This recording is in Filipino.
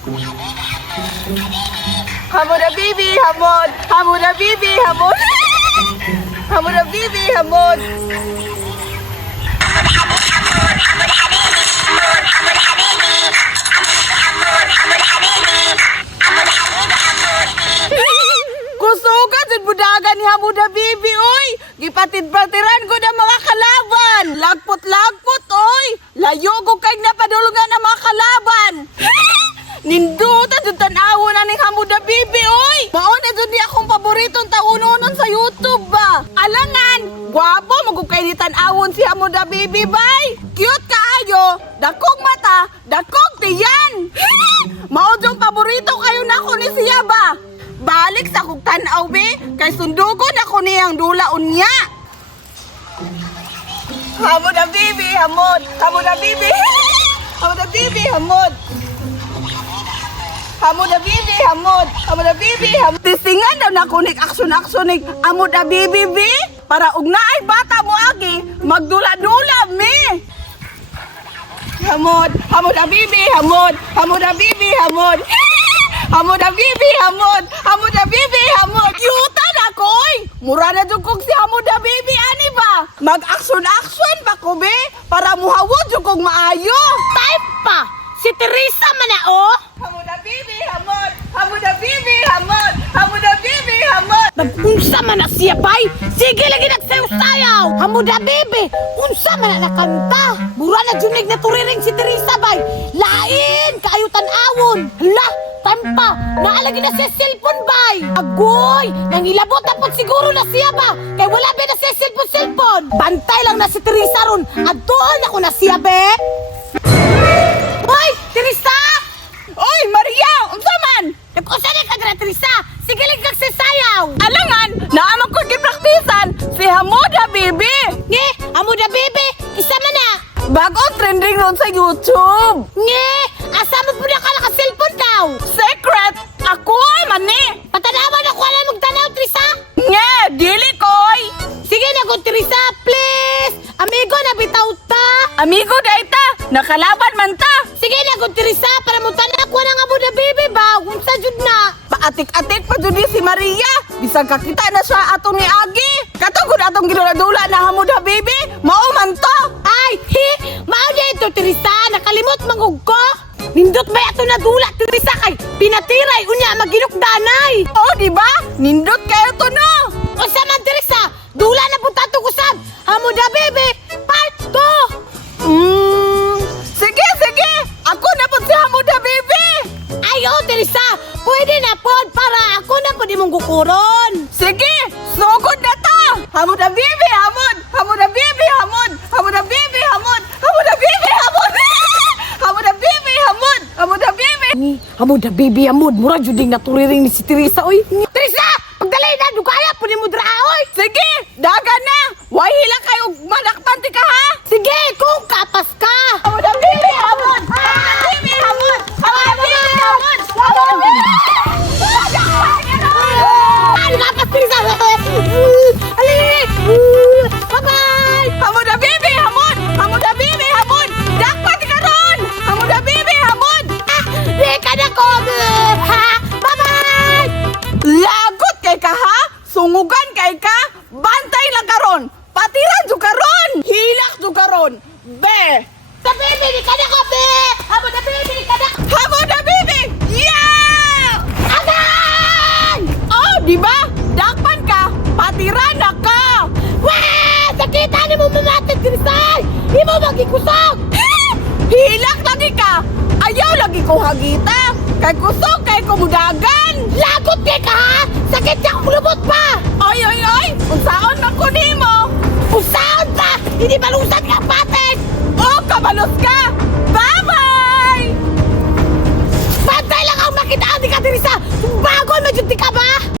Hamod Habibi, hamod! Hamod Habibi, hamod! Hamod Habibi, hamod! Kusugan sa budagan ni Hamod Habibi, oy! Gipatid-patiran ko ng mga kalaban! Lagpot-lagpot, oy! Layo ko kay napadulungan ng mga kalaban! Ninduta dun tanawon na ni Hamod Habibi, oy! Maon na dun di akong paboritong taunonon sa YouTube ba? Alangan, gwapo magukay ni tanawon si Hamod Habibi, bay! Cute kaayo, dakong mata, dakong tiyan! Maon dun paborito kayo na ako ni siya ba? Balik sa kong tanaw, be, kay sundugon ako niyang dula unya! Hamod Habibi, hamod! Hamod Habibi! Hamod Habibi, hamod! Hamod Habibi, hamod! Hamod Habibi, hamod! Tisingan daw na kunik aksyon-aksyonik Hamod Habibi, be! Para ugnaay bata mo agi, magdula-dula, me! Hamod! Hamod Habibi, hamod! Hamod Habibi, hamod! Hamod Habibi, hamod! Hamod Habibi, hamod! Yutan ako, oy! Mura na dugog si Hamod Habibi, ani ba? Mag-aksyon-aksyon pa ko, be! Para muhawod dugog maayo! Type pa! Si Teresa man na, oh! Hamod Habibi, hamod! Hamod Habibi, hamod! Hamod Habibi, hamod! Nag-unsa man na siya, bay! Sige lagi nagsayaw-sayaw! Hamod Habibi! Unsa man na nakanta! Mura na junig na turiring si Teresa, bay! Lain! Kaayutan awon! Hala! Tampa! Naalagi na siya cellphone, bay! Agoy! Nangilabot na po siguro na siya ba? Kay wala ba na siya cellphone? Bantay lang na si Teresa ron! Adoon ako na siya, be! Hoy! Teresa! Oy, Maria! Unsa man? Nag-usa ka na, Teresa! Sige lang kagsasayaw! Alangan, naamang ko gipraktisan si Hamod Habibi! Nge! Hamod Habibi! Isa man na! Bago trending ron sa YouTube! Nge! Asa mo po na ka naka-cellphone daw! Secret! Ako mani! Patanawan ako alam magtanaw, Teresa! Nye, dili koy! Sige na ko, Teresa, please! Amigo, nabitaw ta! Amigo dayta, nakalaban man ta! Sige na ko, Teresa, para mo tanak ko ng Hamod Habibi ba? Unsa jud na! Paatik-atik pa dyan si Maria! Bisag kakita na siya atong ni Agi! Katugod atong ginula-dula na Hamod Habibi! Mauman to! Ay, mao na ito, Teresa! Nakalimot mangug ko! Nindot ba ato na dula, Teresa, kay pinatiray unya maginukdanay! Oo, di ba? Nindot kayo to no! O man, Teresa, dula na punta ito kusab! Hamod Habibi, part 2! Sige, sige! Ako na po si Hamod Habibi! Ayo, Teresa, pwede na po para ako na po di mong kukuron! Sige! Sugod na ta! Hamod Habibi, Hamod! Hamod Habibi, Hamod! Hamod Habibi, Hamod! Hamod Habibi, Hamod! Hamod Habibi, Hamod! Hamod Habibi! Hamod Habibi, Hamod, mura juding naturiring ni si Teresa, oy! Teresa, pagdalay na, dugaya po ni mo dra, oy! Sige! Daga na! Way hila kayo manakpanti ka ha! Sige, kung kapas ka! Hamod Habibi, Hamod! Hamod Habibi, Hamod! Hamod Habibi, Hamod! Hamod Habibi! Ay, kapas, Teresa! Ali! Bye-bye! Hamod Habibi, Hamod! Hamod Habibi, Hamod! Dakpat ka ron! Hamod Habibi, Hamod! Di ka na ko! Bye-bye! Lagot kay ka ha? Sungugan kay ka? Bantay lang ka ron! Patiran jo ka ron! Hilak jo ka ron! Be! Habibi, di ka na ko, be! Hamod Habibi, di ka na ko! Hamod Habibi! Yeah! Aman! Oh, di ba? Dakpan ka! Patiran na ka! Wah! Sakita ni mo mamatid, Teresa! Di mo magikusog! Hilak lagi ka! Ayaw lagi ko hagita! Kay kusog kay kumudagan! Lagot kay ka, ha? Sakit ka kung lumot pa! Oy, oy, oy! Unsaon man ko nimo? Usaon pa! Hindi balusan ka, patin! Oh, kabalos ka! Bye-bye! Pantay lang ang makita, di ka, Teresa! Bago, medyo di ka ba?